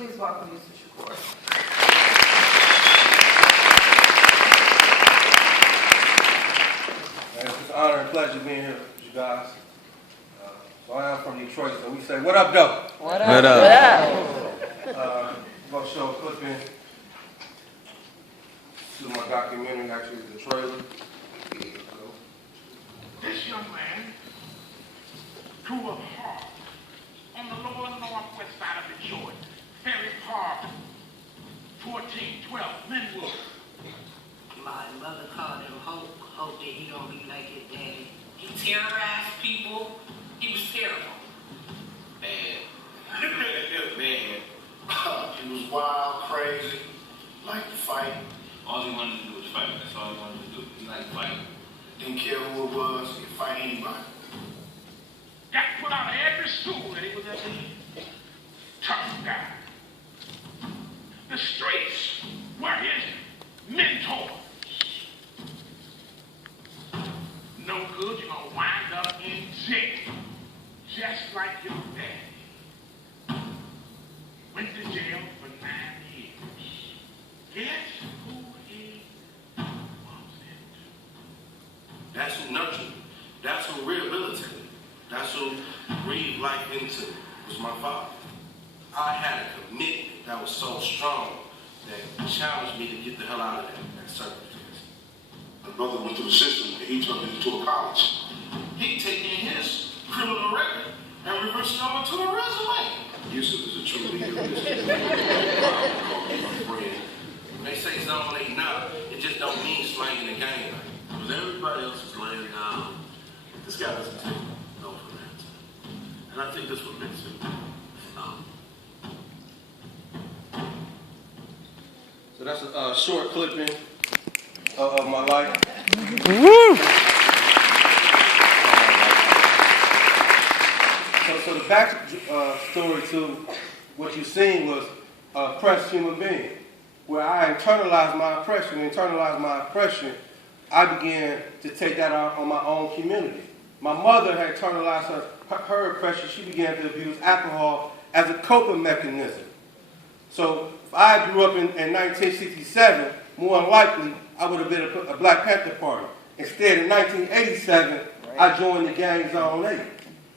please welcome Yusef Shakur. It's an honor and pleasure being here with you guys. So I am from Detroit, so we say, what up, though? What up? What up? I'm going to show a clipping to my documentary, actually, the trailer. This young man grew up hard on the lower northwest side of Detroit. Ferry Park, 1412, Linwood. My mother called him Hope that he don't be like his daddy. He terrorized people. He was terrible. Man, he was wild, crazy, liked to fight. All he wanted to do was fight. That's all he wanted to do. He liked fighting. Didn't care who it was, he'd fight anybody. Got put out of every school that he was ever in. Tough guy. The streets were his mentors. No good, you're gonna wind up in jail. Just like your daddy. Went to jail for 9 years. Guess who he was into? That's who nurtured me. That's who rehabilitated me. That's who breathed life into me, was my father. I had a commitment that was so strong that challenged me to get the hell out of that circumstance. My brother went through the system and he turned it into a college. He taking his criminal record and reversing it over to a resume. Yusef is a true leader. My friend. When they say zone ain't now, it just don't mean slanging the game. Because everybody else is laying down. This guy doesn't take no for an answer. And I think that's what makes him phenomenal. So that's a short clipping of my life. So the back story to what you've seen was oppressed human being. Where I internalized my oppression, I began to take that out on my own community. My mother had internalized her oppression. She began to abuse alcohol as a coping mechanism. So if I grew up in 1967, more than likely, I would have been a Black Panther Party. Instead, in 1987, I joined the gang Zone 8.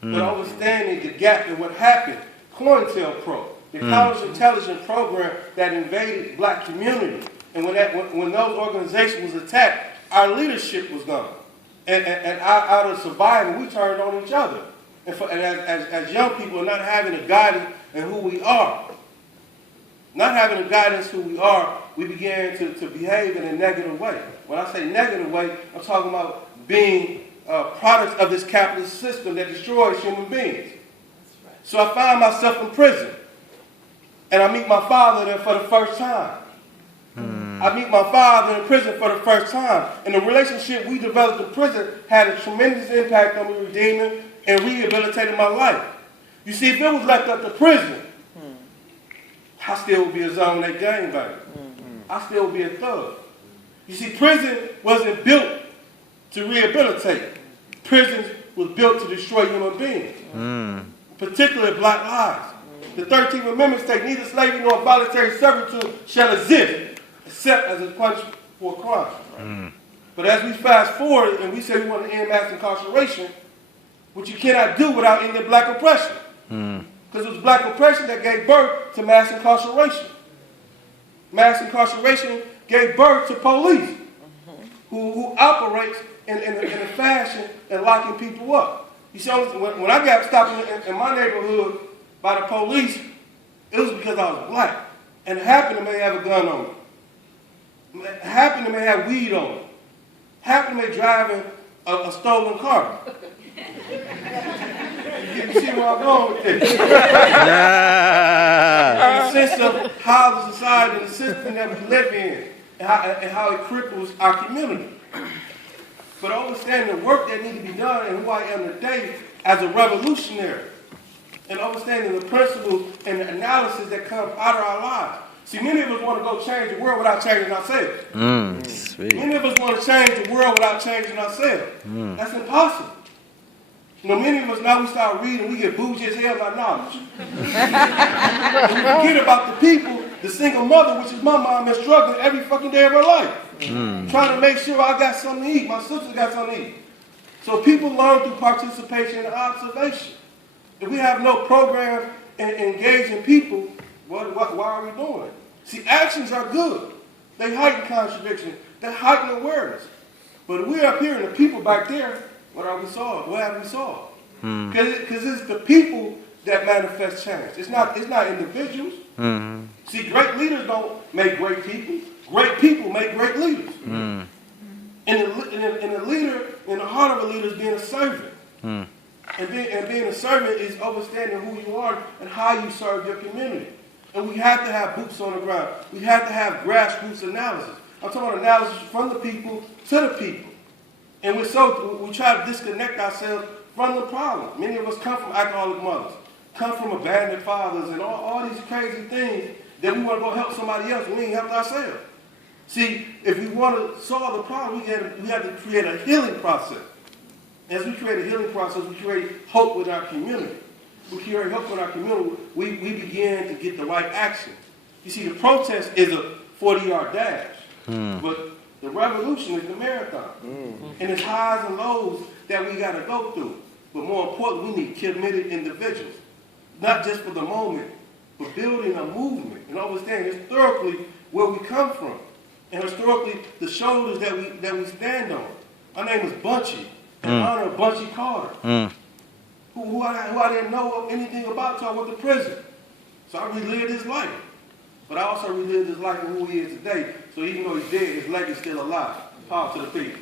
But understanding the gap in what happened, COINTELPRO, the counterintelligence program that invaded black community. And when those organizations was attacked, our leadership was gone. And out of survival, we turned on each other. And as young people, not having a guidance in who we are, we began to behave in a negative way. When I say negative way, I'm talking about being products of this capitalist system that destroys human beings. So I find myself in prison. And I meet my father there for the first time. I meet my father in prison for the first time. And the relationship we developed in prison had a tremendous impact on me, redeeming and rehabilitating my life. You see, if it was left up to prison, I still would be a Zone 8 gangbanger. I still would be a thug. You see, prison wasn't built to rehabilitate. Prison was built to destroy human beings, particularly black lives. The 13th Amendment states neither slavery nor voluntary servitude shall exist except as a punishment for a crime. But as we fast forward and we say we want to end mass incarceration, which you cannot do without ending black oppression. Because it was black oppression that gave birth to mass incarceration. Mass incarceration gave birth to police who operates in a fashion and locking people up. You see, when I got stopped in my neighborhood by the police, it was because I was black. And it happened to me have a gun on me. It happened to me have weed on me. It happened to me driving a stolen car. You see where I'm going with this? The sense of how the society and the system that we live in and how it cripples our community. But understanding the work that needs to be done and who I am today as a revolutionary. And understanding the principles and the analysis that come out of our lives. See, many of us want to go change the world without changing ourselves. Sweet. Many of us want to change the world without changing ourselves. That's impossible. You know, many of us now we start reading, we get bougie as hell by knowledge. And we forget about the people, the single mother, which is my mom, that's struggling every fucking day of her life. Trying to make sure I got something to eat, my sister got something to eat. So people learn through participation and observation. If we have no program in engaging people, why are we doing it? See, actions are good. They heighten contradiction. They heighten awareness. But if we're up here and the people back there, what have we solved? Because it's the people that manifest change. It's not individuals. See, great leaders don't make great people. Great people make great leaders. And the leader, in the heart of a leader, is being a servant. And being a servant is understanding who you are and how you serve your community. And we have to have boots on the ground. We have to have grassroots analysis. I'm talking about analysis from the people to the people. And we try to disconnect ourselves from the problem. Many of us come from alcoholic mothers, come from abandoned fathers, and all these crazy things that we want to go help somebody else and we ain't helped ourselves. See, if we want to solve the problem, we have to create a healing process. As we create a healing process, we create hope with our community. We create hope with our community. We begin to get the right action. You see, the protest is a 40-yard dash, but the revolution is the marathon. And it's highs and lows that we got to go through. But more importantly, we need committed individuals, not just for the moment, but building a movement and understanding historically where we come from. And historically, the shoulders that we stand on. My name is Bunchy, in honor of Bunchy Carter, who I didn't know anything about until I went to prison. So I relived his life. But I also relived his life and who he is today. So even though he's dead, his legacy is still alive. Power to the people.